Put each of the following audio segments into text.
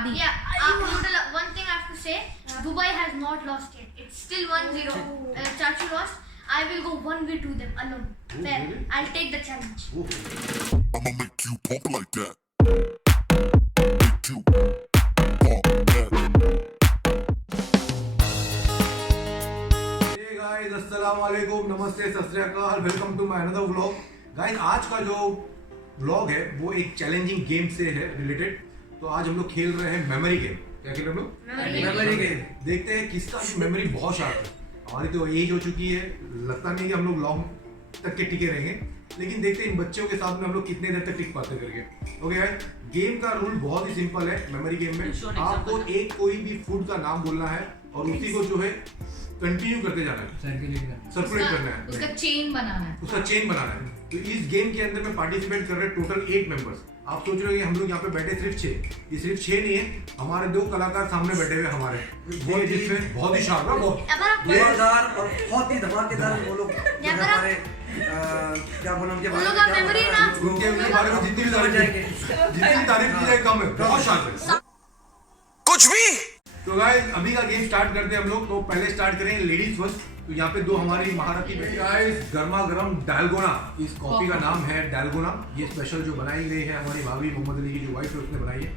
Adi. One thing I have to say, Dubai has not lost yet. It's still 1-0. Chachu lost. I will go 1v2 them alone. There, I'll take the challenge. I'ma make you pump like that. Make you pump that. Hey guys, अस्सलाम वालेकुम, नमस्ते, सत श्री अकाल, welcome to my another vlog. Guys, आज का जो vlog है वो एक चैलेंजिंग गेम से है रिलेटेड। तो आज हम लोग खेल रहे हैं मेमोरी गेम। क्या खेल रहे हैं हम लोग? Memory game. देखते हैं किसका मेमोरी बहुत शार्प है। हमारी तो एज हो चुकी है, लगता नहीं कि हम लोग लॉन्ग तक के टिके रहेंगे, लेकिन देखते हैं इन बच्चों के साथ में हम लोग कितने देर तक टिक पाते करके। ओके गाइस, गेम का रूल बहुत ही सिंपल है। मेमोरी गेम में आपको एक कोई भी फूड का नाम बोलना है और उसी को जो है कंटिन्यू करते जाना है, सर्कुलेट करना है, उसका चेन बनाना है, तो इस गेम के अंदर में पार्टिसिपेट कर रहे हैं टोटल 8 मेंबर्स। आप सोच रहे हो कि हम लोग यहाँ पे बैठे सिर्फ 6, ये सिर्फ 6 नहीं है, हमारे 2 कलाकार सामने बैठे हुए हमारे, वो जिसमें बहुत ही शार्प है, बहुत मजेदार और बहुत ही धमाकेदार। वो लोग हमारे क्या बोलूं उनके बारे में जितनी तारीफ की जाए कम है, बहुत शार्प है कुछ भी। तो गाइस, अभी का गेम स्टार्ट करते हैं हम लोग। तो पहले स्टार्ट करेंगे लेडीज फर्स्ट। तो यहाँ पे 2 हमारी महारथी बैठी। गाइस, गर्मा गर्म डालगोना, इस कॉफी का नाम है डालगोना। ये स्पेशल जो बनाई गई है हमारी भाभी मोहम्मद अली की जो वाइफ है उसने बनाई है।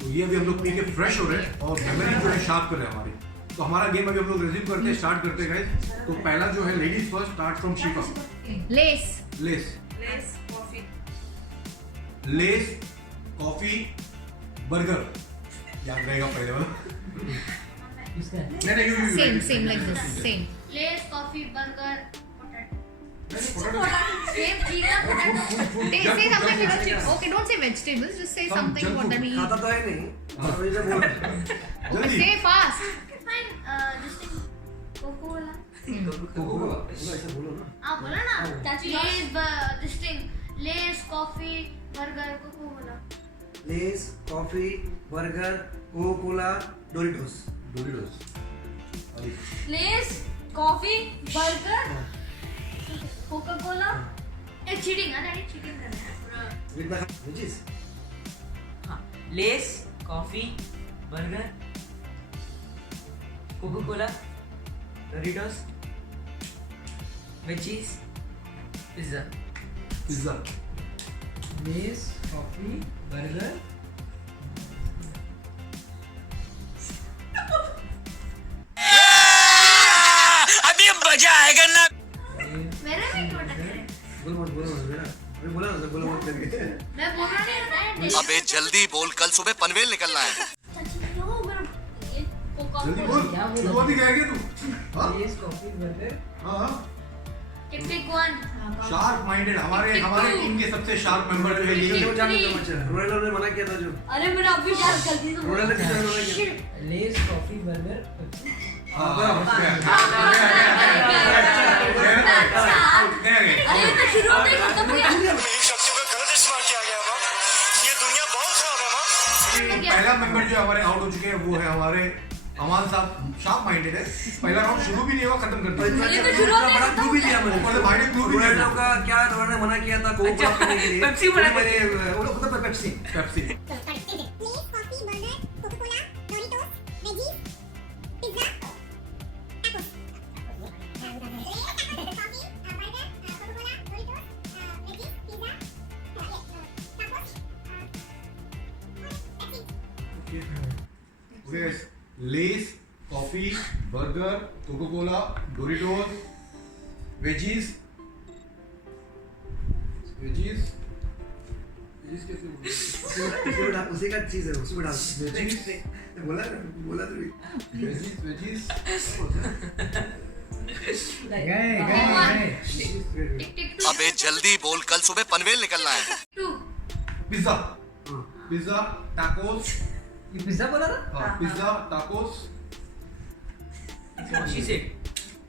तो ये अभी हम लोग पी के फ्रेश हो रहे हैं और मेमोरी जो है शार्प कर रहे हैं हमारी। तो हमारा गेम अभी हम लोग रिज्यूम करते हैं, स्टार्ट करते हैं गाइस। तो पहला जो है ladies first, start from Shifa. Less coffee burger, याद रहेगा पहले वाला। Same like this same Lays, coffee, burger, potato. say something okay, don't say vegetables, just say something what that means. खाता तो है नहीं, मुझे बोल Okay, say fast. Fine. This thing. Coca-Cola. ऐसा बोलो ना। बोला ना। Lays, this thing. Lays, coffee, burger, Coca-Cola. Less, coffee, burger, Coca Cola, Doritos. Lays, coffee, burger, Coca-Cola. Cheating, है ना? Cheating कर रहे हैं। Veggies. Lay's, coffee, burger, Coca Cola, Doritos, veggies, pizza. Lay's, coffee, burger, अभी मजा आएगा ना। मेरे में क्यों अटक रहे? बोलो मत मेरा। अभी बोला ना, बोलो मत करके। मैं बोल रहा नहीं था। अबे जल्दी बोल, कल सुबह पनवेल निकलना है। जल्दी बोल, शुरुआत ही कहेगी तू। हाँ लेस, कॉफी, बर्गर, हाँ, टिक 1। शार्प माइंडेड हमारे टीम के सबसे शार्प मेंबर जो है ये। रोनाल्डो ने मना किया था जो। अरे मेरा अभी याद कर दी तो। रोनाल्डो किसने मना किया? Less, coffee, burger, Pepsi. अरे मैं शुरू में खत्म हो गया। पहला मेंबर जो हमारे आउट हो चुके हैं वो है हमारे अमान साहब, शार्प माइंडेड है। पहला राउंड शुरू भी नहीं हुआ, खत्म कर दिया। बड़ा क्लू भी दिया मैंने। भाई ने क्लू भी दिया। रोनाल्डो का क्या रोनाल्डो ने मना किया था कोका पीने के लिए? पेप्सी मना मैंने वो लोग खुद Pepsi. Pepsi. Less, coffee, burger, Coca Cola, Doritos, veggies कैसे उसी का चीज है, उसमें डाल। वेजीज बोला तो भी। वेजीज टिक 2। अबे जल्दी बोल, कल सुबह पनवेल निकलना है। 2। Pizza, tacos. ये पिज्जा बोला ना? पिज्जा, टाकोस, शी से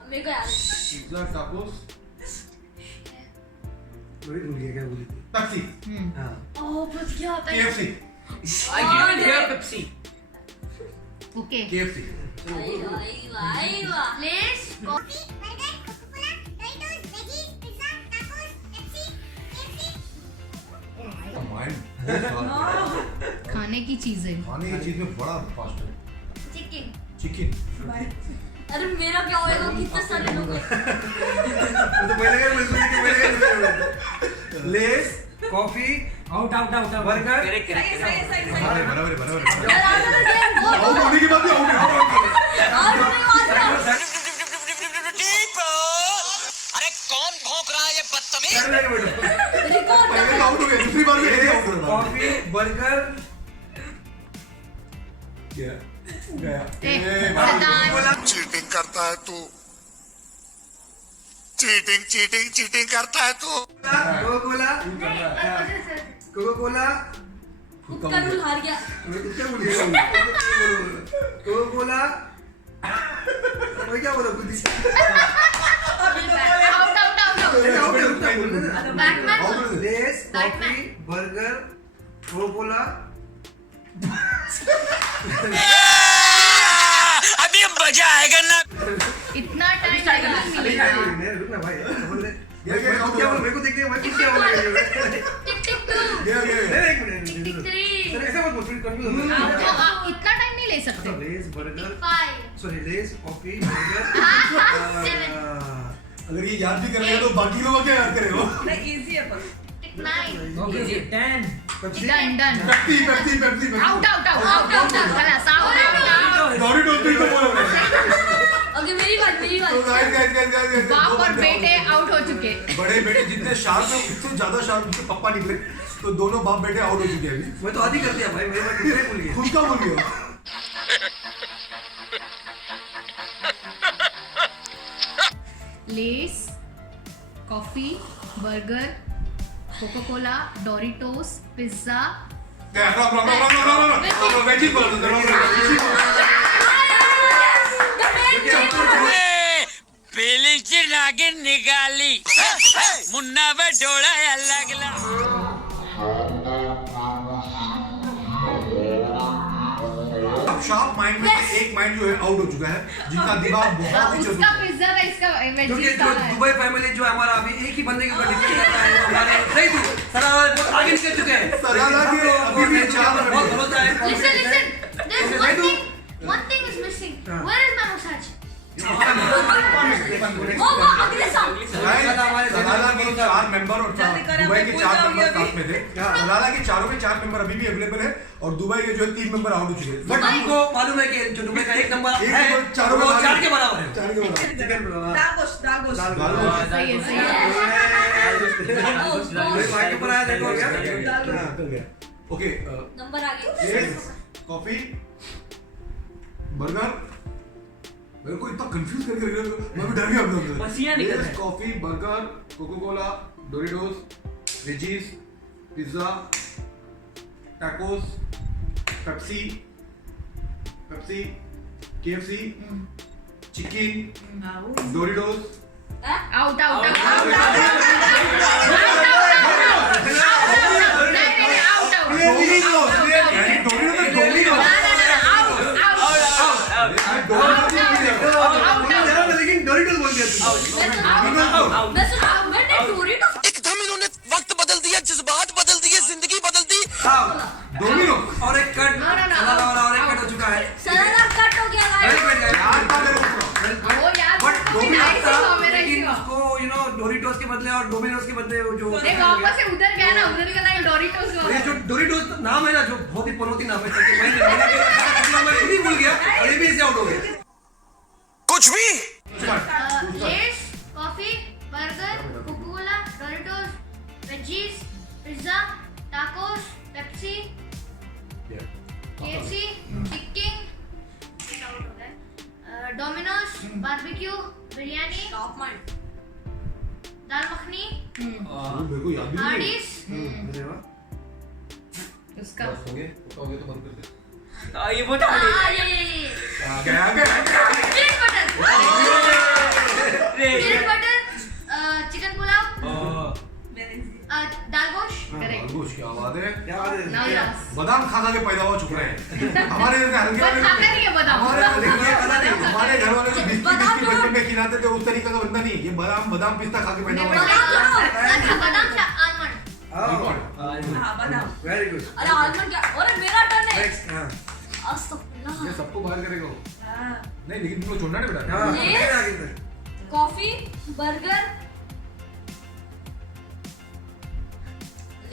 मेरे को याद है। पिज्जा, टाकोस, भूल गया क्या बोली थी? पेप्सी, हाँ। ओह बच गया। KFC, I give Pepsi. Okay KFC। Less, coffee, burger, Coca Cola, Doritos, veggies, pizza, tacos, Pepsi, KFC। खाने की चीजें। खाने की चीज में बड़ा फास्ट है। चिकन। चिकन। अरे मेरा क्या होएगा, कितने सारे लोग हैं। तो पहले less coffee out out out burger बराबर और होने की बात नहीं नहीं मारता। अरे कौन भौंक रहा है ये बदतमीज? रिकॉर्ड पहले आउट हो गए, दूसरी बार में आउट हो गया। कॉफी बर्गर गया गया सदान। चीटिंग करता है तू चीटिंग चीटिंग चीटिंग करता है तू कोको कोला कोको कोला उसका रूल हार गया। क्या बोलिए कोको कोला क्या बोला कुछ out. Batman. Lay's coffee burger Coca Cola अभी मजा आएगा ना। इतना टाइम नहीं मिलेगा। रुकना भाई क्या बोल मेरे को देखते हैं भाई कुछ क्या बोल रहे हो टिक टिक टू। गया एक मिनट टिक थ्री। सर ऐसा मत बोल फिर कंफ्यूज हो आप जाएगा इतना टाइम नहीं ले सकते। Less burger five. Sorry less coffee burger अगर ये याद भी कर लिया तो बाकी लोग क्या याद करेगा? Tick nine. Okay 10 done done. Pepsi out out out out out खलास आउट आउट। डोरिटोस भी तो बोला मैंने। ओके मेरी बात तो गाइस बाप और बेटे आउट हो चुके। बड़े बेटे जितने शार्प है उससे ज्यादा शार्प उनके पापा निकले, तो दोनों बाप बेटे आउट हो चुके हैं अभी। मैं तो आधी कर दिया भाई मेरे को भूल गया खुद का बोल गया। Lay's, coffee, burger, Coca Cola, Doritos, pizza. Veggie बोल दो। पेलीची नागिन निकाली मुन्ना बटोड़ा लगला। अब शार्प माइंड में एक माइंड जो है आउट हो चुका है, जिनका दिमाग बहुत ही चल उसका पिज्जा था, इसका क्योंकि वेजी जो दुबई फैमिली जो हमारा अभी एक ही बंदे के ऊपर डिपेंड करता है वो हमारे सही थी सलाह बहुत आगे निकल चुके हैं सलाह के अभी भी चार बहुत भरोसा है Listen, listen. There's one thing is missing. Where is my massage? Oh, अगले साल. सलाला के 4 मेंबर और दुबई के 4 मेंबर साथ में थे। सलाला के चारों में 4 मेंबर अभी भी अवेलेबल है और दुबई के जो है 3 मेंबर आउट हो चुके हैं। बट हमको मालूम है कि जो दुबई का एक नंबर है चारों वो में 4 के बराबर है 4 के बराबर। सही है सही है। भाई के ऊपर आया देखो क्या कर गया। ओके नंबर आ गया. कॉफी बर्गर मेरे को इतना कंफ्यूज करके रख रहे हो, मैं भी डर गया अपने अंदर। पसीना निकल रहा है। Coffee burger Coca Cola Doritos veggies pizza tacos Pepsi KFC chicken Doritos out out out लेकिन डोरिटोस बोल दिया एकदम इन्होंने वक्त बदल दिया, जज्बात बदल दिए, जिंदगी बदल दी। डोमिनोस और एक कट सलाला वाला और एक कट हो चुका है सलाना कट हो गया वेरी गाइस. गुड यार का मेरे को वो यार बट नाइस हुआ मेरा लेकिन इसी उसको यू नो डोरिटोस के बदले और डोमिनोस के बदले वो जो नहीं वापस से उधर गया ना, उधर का नाम डोरिटोस ये हुआ। जो डोरिटोस नाम है ना जो बहुत ही पनौती नाम है ताकि मैं खुद ही भूल गया और ये भी इससे आउट हो गया कुछ भी Lay's coffee burger Coca Cola Doritos veggies pizza tacos Pepsi KFC chicken Domino's barbecue biryani dal makhani मेरे को याद भी नहीं। हार्डीज अरे वाह उसका हो गए तो बंद कर दे। ये वो डाल ये गया peanut butter chicken pulao dal गोश्त करेक्ट। गोश्त क्या बात है। क्या बात है नाउ यस बादाम खा के पैदा हो चुके हैं हमारे जैसे हल्के बट खाता नहीं है बादाम। हमारे घर वाले जो बिस्किट बचपन में खिलाते थे उस तरीके का बंदा नहीं है। ये बादाम पिस्ता खा के पैदा हुआ है। बादाम आलमंड हाँ बादाम वेरी गुड अरे आलमंड क्या? अरे मेरा टर्न है। नेक्स्ट हां अस्तगफुरुल्लाह। ये सबको बाहर करेगा वो। हाँ नहीं लेकिन तुमको छोड़ना नहीं बेटा। हां Yes. आगे तक coffee, burger,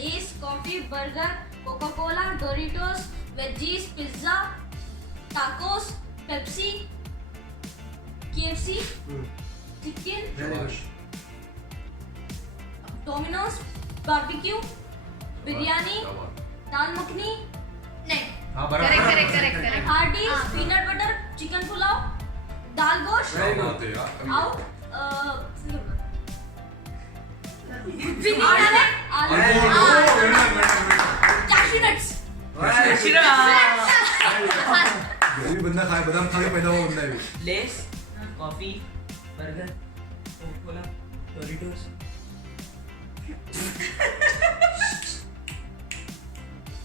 Lay's, coffee, burger, Coca Cola, Doritos, veggies, pizza, tacos, Pepsi, KFC, chicken, very good Domino's, barbecue, biryani, dal makhani, नहीं हाँ करेक्ट बराबर। Correct correct correct Hardee's, peanut butter, chicken pulao, dal gosht, very क्या गुड बात है यार। आउ बिरयानी, आलू, कैश्यू नट्स, जो भी बंदा खाए बादाम खा के पैदा हुआ बंदा है वो। Less coffee burger Coca Cola Doritos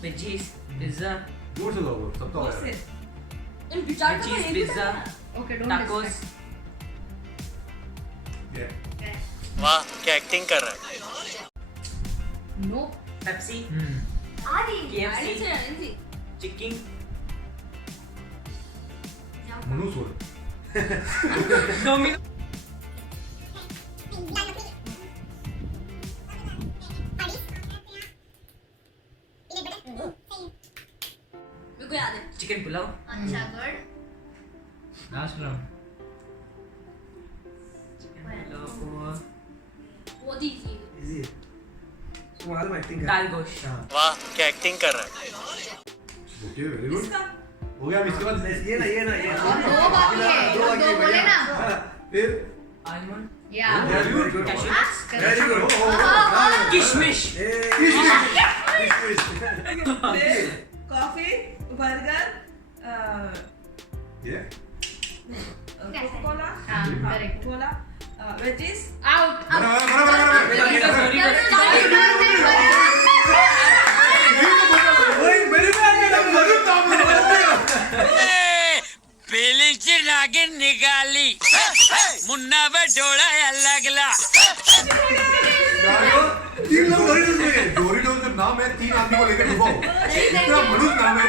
veggies pizza जोर से दो सबका हो रहा है। इन विचार को वेजीज एक ही पिज्जा ओके डोंट टाकोस ये वाह क्या एक्टिंग कर रहा है नो पेप्सी आदि KFC. आदि से आदि से चिकन मनु सोड। डोमिनो मेरे को याद है चिकन पुलाव अच्छा good last round chicken pulao बहुत इजी इजी है तो मालूम एक्टिंग कर दाल गोश्त हां वाह क्या एक्टिंग कर रहा है ओके वेरी गुड। हो गया अब इसके बाद ये ना और दो बाकी है दो और बाकी दो है, बोले बढ़िया। ना हाँ, फिर आलमंड या very good cashew very good किशमिश कॉफी बर्गर ये कोका कोला हाँ करेक्ट कोला वेजीज आउट बराबर वही मेरे में आ गया मनु तो आप लोग पहली से नागिन निकाली मुन्ना पे डोला लगला तीन लोग डोरिटोस में डोरिटोस का नाम है तीन आदमी को लेकर डुबाओ इतना मनुष्य नाम है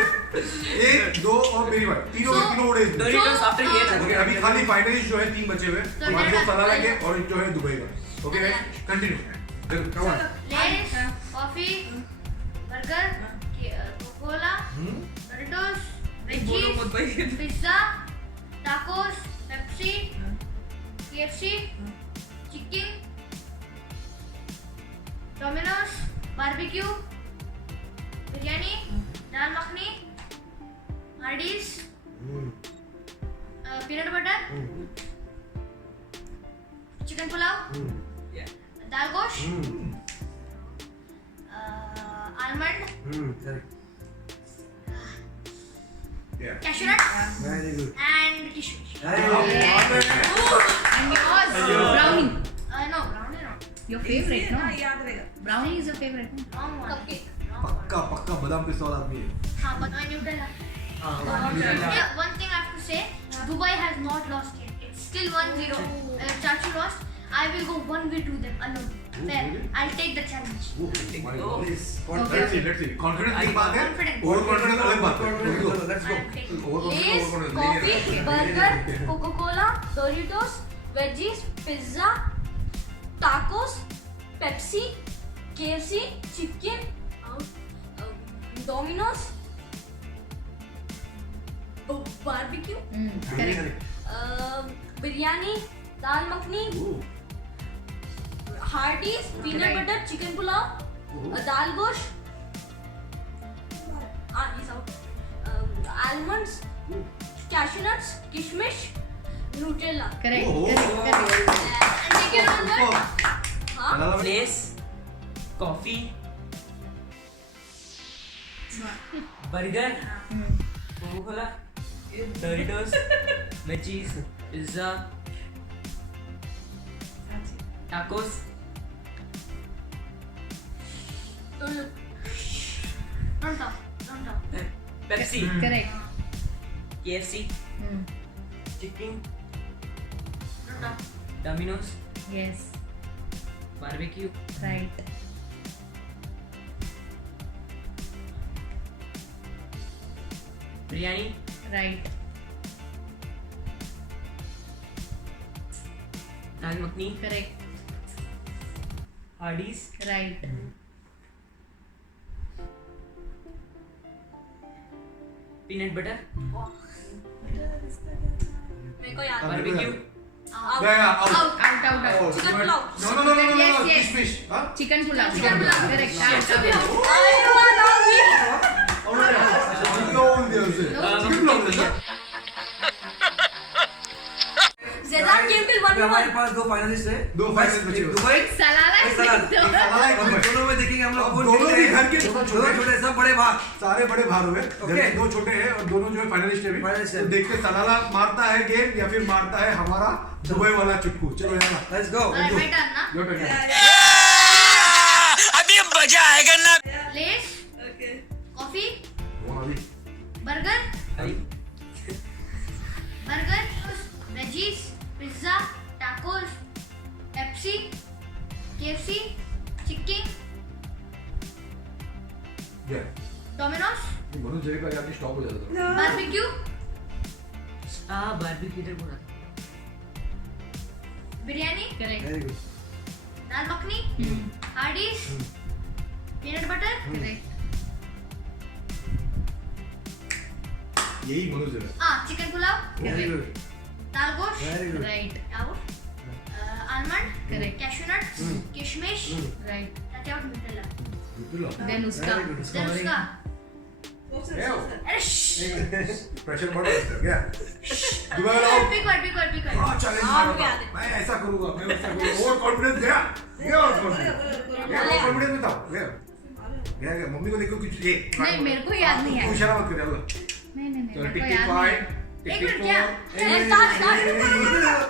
एक दो और मेरी बात तीनों उड़े डोरिटोस आफ्टर ये ओके अभी खाली फाइनली जो है तीन बचे हुए हमारे जो सलाह के और जो है दुबई का okay continue come on Lay's coffee burger cola Doritos बोलो मत भाई veggies pizza tacos Pepsi KFC chicken Domino's barbecue biryani dal makhani Hardee's peanut butter chicken pulao dal gosht almond या cashew nuts very good and kismis. and yours brownie No, brownie no. your favorite no याद रहेगा brownie is your favorite no? Wrong one. Cupcake पक्का पक्का बादाम पिस्ता वाला आदमी है हाँ, but my Nutella. Yeah, one thing I have to say, Dubai has not lost yet. It's still 1-0. Chachu lost. I will go 1v2 them alone. Fair. I'll take the challenge. Please let's see confidence की बात है Confidence. Overconfidence अलग बात है let's go I'll take it. Over Lay's, coffee, burger, Coca Cola, Doritos, veggies, pizza, tacos, Pepsi, KFC, chicken, Domino's, barbecue, correct biryani, dal makhani, Hardee's, peanut butter, chicken pulao, dal gosht, almonds, cashew nuts, kishmish, Nutrela. correct ओहो। Second one what? हाँ? Lay's coffee burger Coca Cola Doritos veggies pizza tacos Don't talk. Pepsi correct KFC chicken Don't talk. Domino's yes barbecue right biryani Right. Dal makhani Correct. Hardy's Right. Peanut butter मेरे को याद है। Barbecue Out. Out. Chicken pulao. No. Yes, yes. Fish. Huh? Chicken pulao. Chicken pulao. Correct. Yes. Out. ज़ेदान game पे 1v1। हमारे पास दो finalist है। दो finalist बचे हुए। Dubai Salala. एक सलाद। सलाला एक अभी दुबई। दोनों में देखेंगे हम लोग अब कौन दोनों जीत भी रहे हैं। घर के दोनों दोनों छोटे सब बड़े भाग। सारे बड़े भार हुए Okay. घर के दो छोटे हैं और दोनों जो है फाइनलिस्ट है भी Finalist है। तो देखते सलाला मारता है गेम या फिर मारता है हमारा दुबई वाला चुटकू चलो यार let's go. Alright, my turn ना। Your turn. अभी मजा आएगा ना Lays, Okay. coffee, कौन अभी burger, veggies, pizza, tacos, Pepsi, KFC, chicken, Yeah. Domino's, ये मनोज जय का यार स्टॉप हो जाता था barbecue, बारबेक्यू इधर बोला था biryani, Correct. Very good. dal makhni, Hardee's, peanut butter, Correct. यही मनोज जय chicken pulao, very good. dal gosh, very good. Right. almond, Correct. cashew nuts, kishmish, Right. that's out Nutella. Then uska. Very good. Then uska, Yeah. अरे shh, pressure बढ़ रहा है क्या Dubai वाला big word. हाँ challenge हाँ, मुझे याद है। मैं ऐसा करूँगा मैं वैसा करूँगा और कॉन्फिडेंस गया और कॉन्फिडेंस बताओ गया मम्मी को देखो कुछ ये नहीं, मेरे को याद नहीं है। तू इशारा मत कर यार नहीं चलो मेरे टिक को टिक याद फाइव नहीं एक मिनट क्या?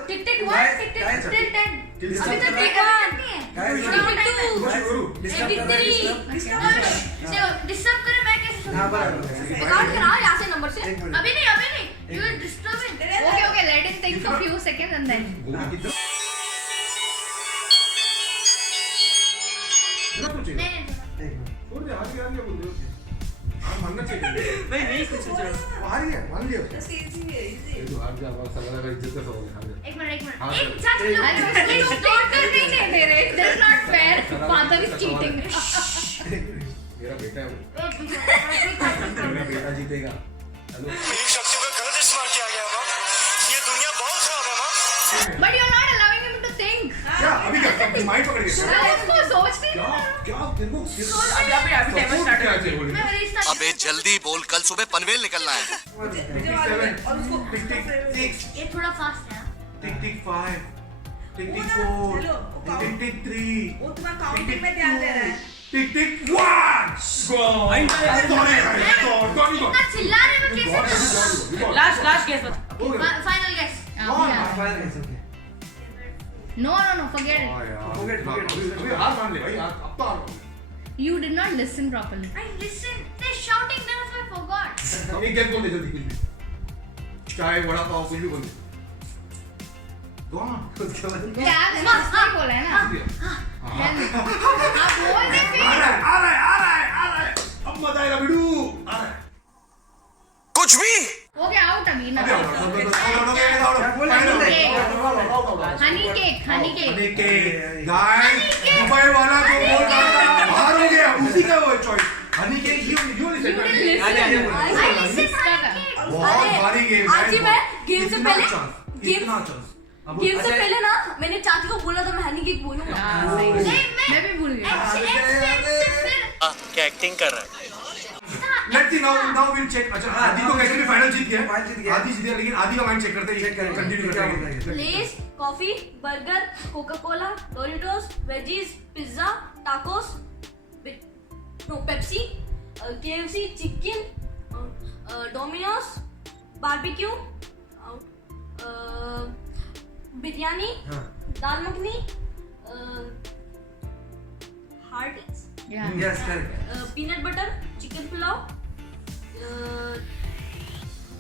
टिक टिक 1, टिक till 10. अभी तो टिक 1 नहीं है। डिस्टर्ब करे मैं कैसे सुनूं? रिकॉर्ड करा यहाँ से नंबर से। अभी नहीं you are disturbing. Okay, let him think for few seconds and then. नहीं मानना चाहिए नहीं कुछ सोच रहा हूँ हार गया मान लिया Just easy है, easy. ये तो हार गया अब सलाह का इज्जत का सवाल है हार गया एक मिनट हाँ, एक साथ अरे उसको doctor नहीं दे रहे. That's not fair. Father is cheating. मेरा बेटा है वो एक मेरा बेटा जीतेगा hello But you're not allowing him to think. क्या अभी क्या माइंड पकड़ गया उसको सोचने क्या क्या तेरे को अभी टाइमर स्टार्ट क्या कर चाहिए बोले मैं मेरी स्टार्ट अबे जल्दी बोल कल सुबह पनवेल निकलना है मुझे मालूम है। और उसको टिक टिक 6 ये थोड़ा फास्ट है ना? टिक टिक 5 टिक टिक वो ना, 4 हेलो, वो टिक टिक 3 वो तुम्हारा काउंटिंग में ध्यान दे रहा है। टिक टिक 1 इतना चिल्ला रहे मैं कैसे करूँ? लास्ट गेस बता final guess No, forget it. हार मान ले भाई अब तो हार You did not listen properly. I listen. They're shouting. Then I forgot. एक गेस बोल दे जल्दी कुछ भी चाय वड़ा पाव कुछ भी बोल दे क्या नहीं बोला है ना? आप बोल दे फिर. आ रहा है अब मजा आएगा बिडू आ रहा है कुछ भी हो गया आउट अभी ना. हनी केक. दुबई वाला जो बोल रहा था बाहर हो गया उसी का वो चॉइस हनी केक यू बहुत भारी गेम आज ही मैं गेम से पहले गेम से पहले ना मैंने चाची को बोला था मैं हनी केक बोलूंगा। सही. नहीं, मैं भी भूल गई. क्या एक्टिंग कर रहा है let's see now will check अच्छा आदि तो कैसे भी फाइनल जीत गया फाइनल जीत गया। आदि जीत गया लेकिन आदि का माइंड चेक करते हैं कंटिन्यू करते हैं Lay's, coffee, burger, Coca Cola, Doritos, veggies, pizza, tacos, Pepsi, KFC, chicken, Domino's, barbecue, biryani, dal makhani, Hardee's, Yeah. Yes correct peanut butter, chicken pulao,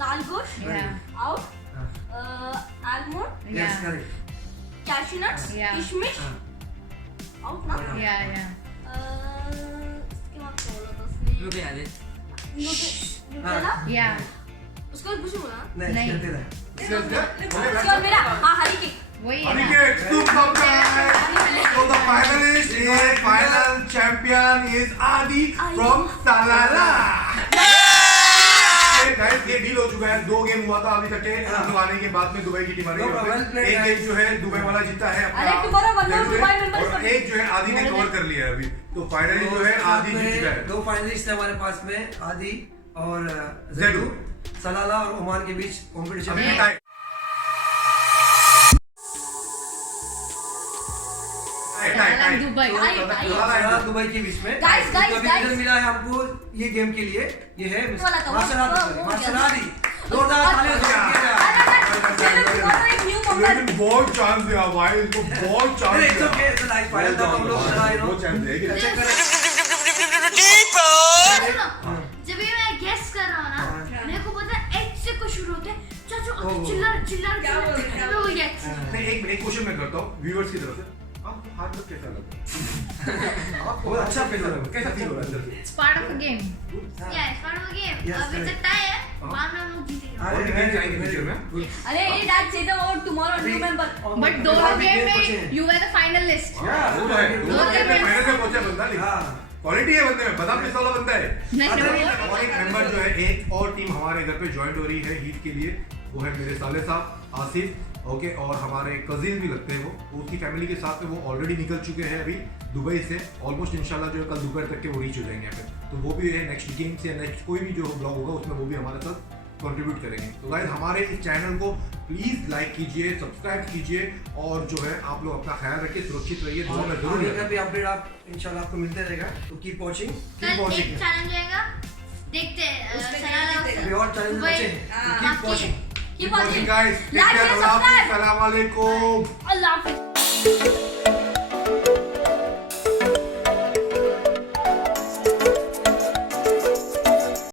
dal gosht, Yeah. Out, almond, yes Yeah. Correct cashew nuts, Yeah. Kishmish, out ना। Yeah. इसके बाद क्या बोला था उसने? मुझे याद है न्यूटेला, Yeah. उसको पूछूं ना Yes, नहीं खेलते रहे उसके बाद मेरा हाँ हरी किक वही है ना Aniket, super guys. So the finalist is final champion is Adi from Salala. Guys ये डील हो चुका है 2 गेम हुआ था अभी तक के हम आने के बाद में दुबई की टीम आ रही है एक गेम जो है दुबई वाला जीता है अरे तुम्हारा वरना दुबई मेंबर्स और एक जो है आदि ने कवर कर लिया है अभी तो फाइनली जो है आदि जीत गया है 2 फाइनलिस्ट है हमारे पास में आदि और जेडू सलाला और ओमान के बीच कंपटीशन अभी है टाई दुबई सलाला दुबई के बीच में Guys, तो अभी रिजल्ट मिला है हमको ये गेम के लिए ये है वाला था, मार्शल वो आर्ट जोरदार तालियां हो एक न्यू लेकिन मोमेंट बहुत चांस दिया भाई इसको बहुत चांस नहीं दिया ओके इट्स लाइक फाइनल था हम लोग बहुत चांस दिया चेक करें सुनो जब ये मैं गेस कर रहा हूँ ना मेरे को पता है एच से कुछ शुरू होते हैं चाचू चिल्लर चिल्लर क्या बोल रहे हैं? वो ये नहीं एक क्वेश्चन मैं करता हूँ व्यूअर्स की तरफ से आपको हाथ में कैसा लगा आपको अच्छा कैसा लगा कैसा फील हो रहा है अंदर से it's part of the game या इस बार वो गेम Yes, अभी correct. तक टाई है बाद में हम लोग जीतेंगे और भी गेम जाएंगे फ्यूचर में अरे ये दैट से द और टुमारो न्यू मेंबर बट दोनों गेम में यू वर द फाइनलिस्ट वो तो है दोनों गेम में फाइनल में पहुंचा बंदा नहीं हां क्वालिटी है बंदे में बदाम पिस्ता वाला बंदा है नहीं और एक मेंबर जो है एक और टीम हमारे घर पे ज्वाइन हो रही है ईद के लिए वो है मेरे साले साहब आसिफ ओके और हमारे कजिन भी लगते हैं वो उसकी फैमिली के साथ में वो ऑलरेडी निकल चुके हैं अभी दुबई से ऑलमोस्ट इंशाल्लाह जो है कल दोपहर तक के वो रीच हो जाएंगे यहाँ पे तो वो भी है नेक्स्ट गेम से नेक्स्ट कोई भी जो ब्लॉग होगा उसमें वो भी हमारे साथ कंट्रीब्यूट करेंगे तो गाइस हमारे इस चैनल को प्लीज लाइक कीजिए सब्सक्राइब कीजिए और जो है आप लोग अपना ख्याल रखिए सुरक्षित रहिए दुआ में जरूर आगे का भी अपडेट आप इंशाल्लाह आपको मिलते रहेगा तो कीप वॉचिंग कल एक चैलेंज आएगा देखते हैं उसमें सलाला जीतेगा। अभी और चैलेंज दुबई। बचे हैं हाँ, keep watching keep watching watching guys Like, share, subscribe. अस्सलाम वालेकुम अल्लाह हाफिज़